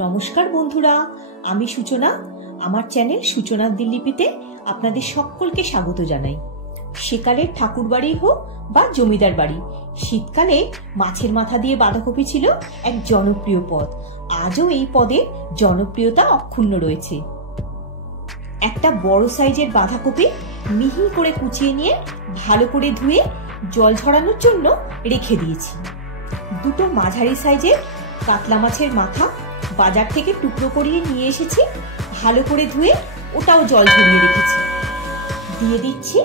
নমস্কার বন্ধুরা, আমি সূচনা। আমার চ্যানেল সূচনার দিল্লিপিতে আপনাদের সকলকে স্বাগত জানাই। সেকালের ঠাকুর বাড়ি হোক বা জমিদার বাড়ি, শীতকালে মাছের মাথা দিয়ে বাঁধাকপি ছিল এক জনপ্রিয় পদ। আজও এই পদের জনপ্রিয়তা অক্ষুণ্ণ রয়েছে। একটা বড় সাইজের বাঁধাকপি মিহি করে কুচিয়ে নিয়ে ভালো করে ধুয়ে জল ঝরানোর জন্য রেখে দিয়েছি। দুটো মাঝারি সাইজের কাতলা মাছের মাথা বাজার থেকে টুকরো করিয়ে নিয়ে এসেছি, ভালো করে ধুয়ে ওটাও জল ঝরিয়ে রেখেছি। দিয়ে দিচ্ছি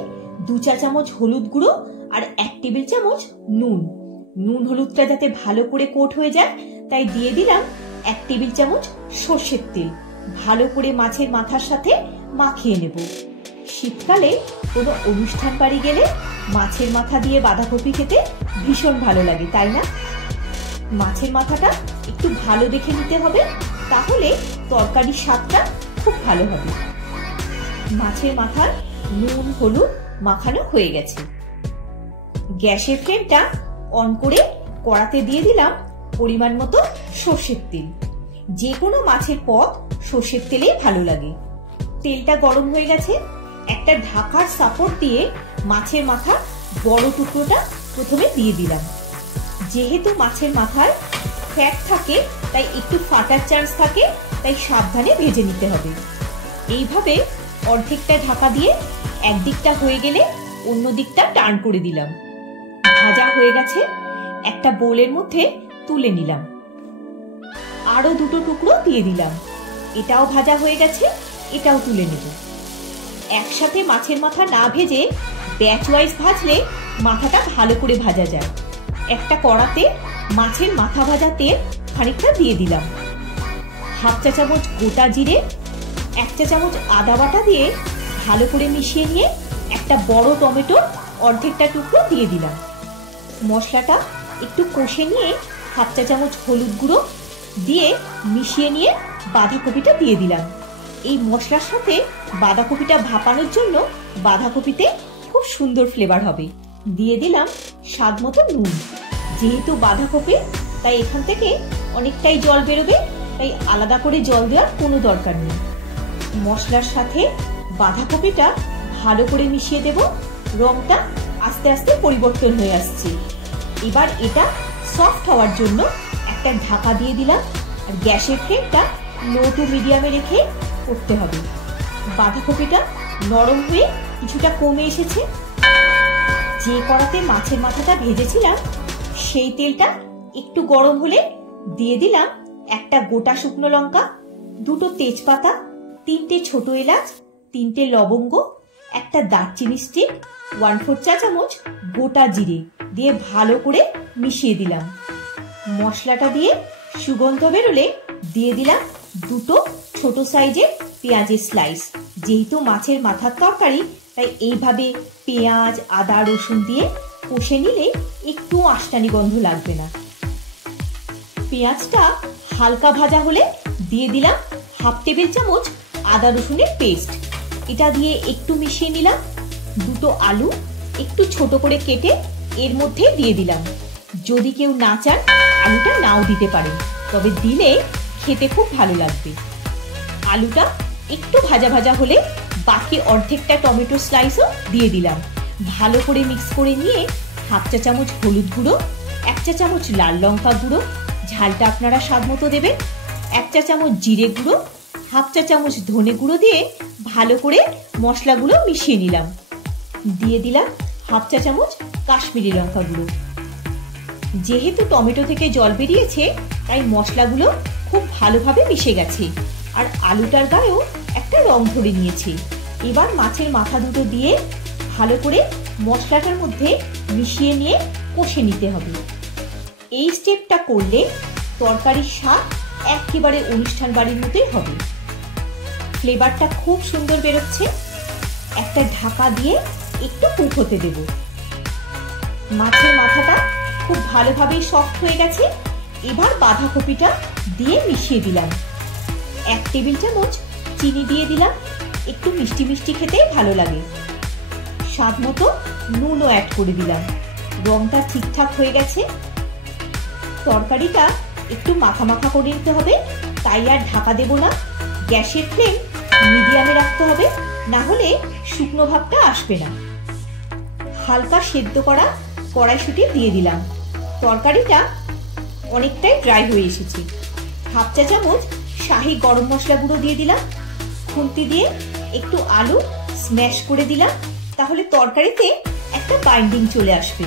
2 চা চামচ হলুদ গুঁড়ো আর 1 টেবিল চামচ নুন। নুন হলুদটা যাতে ভালো করে কোট হয়ে যায় তাই দিয়ে দিলাম 1 টেবিল চামচ সর্ষের তেল। ভালো করে মাছের মাথার সাথে মাখিয়ে নেব। শীতকালে কোনো অনুষ্ঠান বাড়ি গেলে মাছের মাথা দিয়ে বাঁধাকপি খেতে ভীষণ ভালো লাগে, তাই না? মাছের মাথাটা একটু ভালো দেখে নিতে হবে, তাহলে তরকারির স্বাদটা খুব ভালো হবে। মাছের মাথার নুন হলুদ মাখানো হয়ে গেছে। গ্যাসের ফ্লেমটা অন করে কড়াতে দিয়ে দিলাম পরিমাণ মতো সর্ষের তেল। যে কোনো মাছের পদ সর্ষের তেলেই ভালো লাগে। তেলটা গরম হয়ে গেছে। একটা ঢাকার সাপোর্ট দিয়ে মাছের মাথার বড় টুকরোটা প্রথমে দিয়ে দিলাম। যেহেতু মাছের মাথায় ফ্যাট থাকে তাই একটু ফাটার চান্স থাকে, তাই সাবধানে ভেজে নিতে হবে। এইভাবে অর্ধেকটা ঢাকা দিয়ে একদিকটা হয়ে গেলে অন্য দিকটা টার্ন করে দিলাম। ভাজা হয়ে গেছে, একটা বোলের মধ্যে তুলে নিলাম। আরো দুটো টুকরো দিয়ে দিলাম। এটাও ভাজা হয়ে গেছে, এটাও তুলে নেব। একসাথে মাছের মাথা না ভেজে ব্যাচ ওয়াইজ ভাজলে মাথাটা ভালো করে ভাজা যায়। একটা কড়াতে মাছের মাথা ভাজা তেল খানিকটা দিয়ে দিলাম। 1/2 চা চামচ গোটা জিরে, 1 চা চামচ আদা বাটা দিয়ে ভালো করে মিশিয়ে নিয়ে একটা বড় টমেটোর অর্ধেকটা টুকরো দিয়ে দিলাম। মশলাটা একটু কষে নিয়ে 1/2 চা চামচ হলুদ গুঁড়ো দিয়ে মিশিয়ে নিয়ে বাঁধাকপিটা দিয়ে দিলাম। এই মশলার সাথে বাঁধাকপিটা ভাপানোর জন্য বাঁধাকপিতে খুব সুন্দর ফ্লেভার হবে। দিয়ে দিলাম স্বাদ মতো নুন। যেহেতু বাঁধাকপি তাই এখান থেকে অনেকটাই জল বেরোবে, তাই আলাদা করে জল দেওয়ার কোনো দরকার নেই। মশলার সাথে বাঁধাকপিটা ভালো করে মিশিয়ে দেব। রংটা আস্তে আস্তে পরিবর্তন হয়ে আসছে। এবার এটা সফট হওয়ার জন্য একটা ঢাকা দিয়ে দিলাম। আর গ্যাসের ফ্লেমটা লো টু মিডিয়ামে রেখে করতে হবে। বাঁধাকপিটা নরম হয়ে কিছুটা কমে এসেছে। যে কড়াতে মাছের মাথাটা ভেজেছিলাম সেই তেলটা একটু গরম হলে দিয়ে দিলাম একটা গোটা শুকনো লঙ্কা, 2টো তেজপাতা, 3টে ছোট এলাচ, 3টে লবঙ্গ, একটা দারচিনি স্টিক, 1/4 চা চামচ গোটা জিরে দিয়ে ভালো করে মিশিয়ে দিলাম। মশলাটা দিয়ে সুগন্ধ বেরোলে দিয়ে দিলাম 2টো ছোট সাইজের পেঁয়াজের স্লাইস। যেহেতু মাছের মাথার তরকারি তাই এইভাবে পেঁয়াজ আদা রসুন দিয়ে কষে নিলে একটু আঁশটানি গন্ধ লাগবে না। পেঁয়াজটা হালকা ভাজা হলে দিয়ে দিলাম 1/2 টেবিল চামচ আদা রসুনের পেস্ট। এটা দিয়ে একটু মিশিয়ে নিলাম। 2টো আলু একটু ছোট করে কেটে এর মধ্যে দিয়ে দিলাম। যদি কেউ না চান আলুটা নাও দিতে পারেন, তবে দিলে খেতে খুব ভালো লাগবে। আলুটা একটু ভাজা ভাজা হলে বাকি অর্ধেকটা টমেটো স্লাইসও দিয়ে দিলাম। ভালো করে মিক্স করে নিয়ে 1/2 চা চামচ হলুদ গুঁড়ো, 1 চা চামচ লাল লঙ্কা গুঁড়ো, ঝালটা আপনারা স্বাদ মতো দেবেন, 1 চা চামচ জিরে গুঁড়ো, 1/2 চা চামচ ধনে গুঁড়ো দিয়ে ভালো করে মশলাগুলো মিশিয়ে নিলাম। দিয়ে দিলাম 1/2 চা চামচ কাশ্মীরি লঙ্কা গুঁড়ো। যেহেতু টমেটো থেকে জল বেরিয়েছে তাই মশলাগুলো খুব ভালোভাবে মিশে গেছে আর আলুটার গায়েও একটা রং ধরে নিয়েছে। এবার মাছের মাথা দুটো দিয়ে ভালো করে মশলাটার মধ্যে মিশিয়ে নিয়ে কষে নিতে হবে। এই স্টেপটা করলে তরকারির স্বাদ একেবারে অনুষ্ঠান বাড়ির মতোই হবে। ফ্লেভারটা খুব সুন্দর বেরোচ্ছে। একটা ঢাকা দিয়ে একটু কুক হতে দেব। মাছের মাথাটা খুব ভালোভাবে সফট হয়ে গেছে। এবার বাঁধাকপিটা দিয়ে মিশিয়ে দিলাম। 1 টেবিল চামচ চিনি দিয়ে দিলাম। একটু মিষ্টি মিষ্টি খেতে ভালো লাগে। স্বাদ মতো নুনও অ্যাড করে দিলাম। রংটা ঠিকঠাক হয়ে গেছে। তরকারিটা একটু মাখা মাখা করে নিতে হবে, তাই আর ঢাকা দেব না। গ্যাসের ফ্লেম মিডিয়ামে রাখতে হবে, না হলে শুকনো ভাবটা আসবে না। হালকা সেদ্ধ করা কড়াইশুঁটি দিয়ে দিলাম। তরকারিটা অনেকটাই ড্রাই হয়ে এসেছে। হাফ চা চামচ শাহি গরম মশলা গুঁড়ো দিয়ে দিলাম। খুন্তি দিয়ে একটু আলু স্ম্যাশ করে দিলাম, তাহলে তরকারিতে একটা বাইন্ডিং চলে আসবে।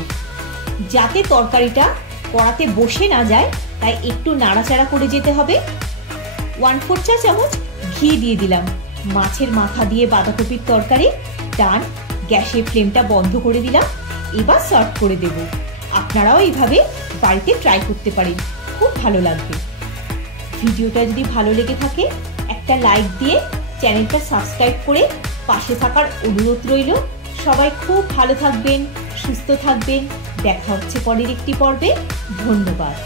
যাতে তরকারিটা কড়াতে বসে না যায় তাই একটু নাড়াচাড়া করে যেতে হবে। 1/4 চা চামচ ঘি দিয়ে দিলাম। মাছের মাথা দিয়ে বাঁধাকপির তরকারি ডান। গ্যাসের ফ্লেমটা বন্ধ করে দিলাম। এবার সার্ভ করে দেব। আপনারাও এইভাবে বাড়িতে ট্রাই করতে পারেন, খুব ভালো লাগবে। ভিডিওটা যদি ভালো লেগে থাকে একটা লাইক দিয়ে চ্যানেলটা সাবস্ক্রাইব করে পাশে থাকার অনুরোধ রইল। সবাই খুব ভালো থাকবেন, সুস্থ থাকবেন। দেখা হচ্ছে পরের একটি পর্বে। ধন্যবাদ।